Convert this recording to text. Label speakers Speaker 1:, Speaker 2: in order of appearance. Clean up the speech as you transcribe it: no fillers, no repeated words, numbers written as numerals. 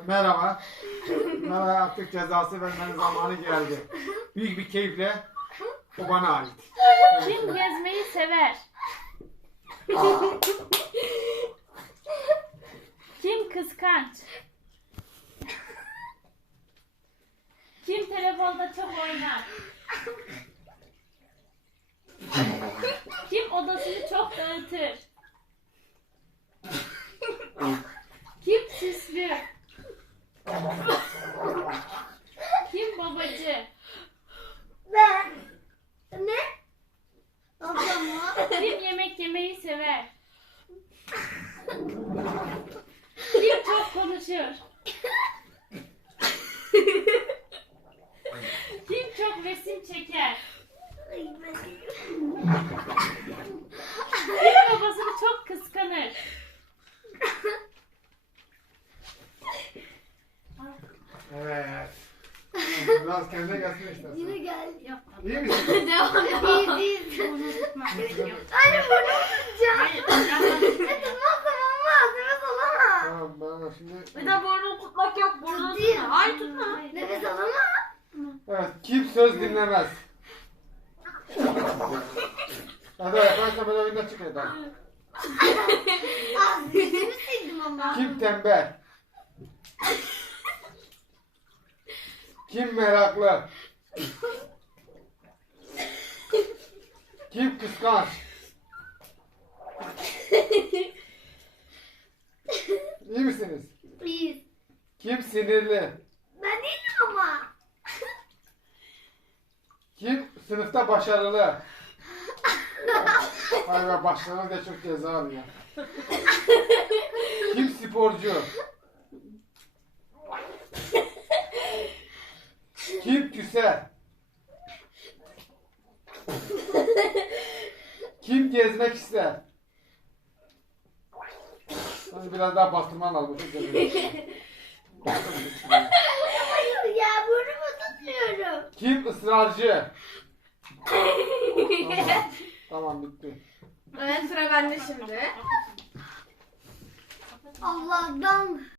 Speaker 1: Merhaba. Merhaba, artık cezası vermenin zamanı geldi. Büyük bir keyifle o bana ait.
Speaker 2: Kim gezmeyi sever? Kim kıskanç? Kim telefonda çok oynar? Kim odasını çok dağıtır? Kim süslü? Kim babacı?
Speaker 3: Ben. Ne? Ablam mı?
Speaker 2: Kim yemek yemeyi sever? Kim çok konuşur? Kim çok resim çeker?
Speaker 3: Ay, ben.
Speaker 2: Kim babasını çok kıskanır?
Speaker 1: Evet. Biraz kendine gelsin istersen.
Speaker 3: Yine gel.
Speaker 1: İyi misin?
Speaker 2: Devam
Speaker 3: İyiyiz. Anne bunu tutacağım. Tutmazsam olmaz. Nefes alamam.
Speaker 1: Tamam ben şimdi...
Speaker 2: Bir de burnunu tutmak yok. Burnunu
Speaker 3: Tutayım.
Speaker 2: tutma. Hayır tutma.
Speaker 3: Nefes alamam.
Speaker 1: Evet, kim söz dinlemez? Hadi arkadaşlar ben oyundan çıkayım.
Speaker 3: Yüzümü sildim ama.
Speaker 1: Kim tembel? Kim meraklı? Kim kıskanç? İyi misiniz?
Speaker 3: İyiyiz.
Speaker 1: Kim sinirli?
Speaker 3: Ben değilim ama.
Speaker 1: Kim sınıfta başarılı? Hayır ben başlarına da çok ceza alıyor. Kim sporcu? Kim küser? Kim gezmek ister? Hadi biraz daha bastırman lazım. Çok
Speaker 3: Hayır ya burnumu tutmuyorum.
Speaker 1: Kim ısrarcı? Tamam. Tamam bitti.
Speaker 4: Evet sıra bende şimdi.
Speaker 3: Allah'tan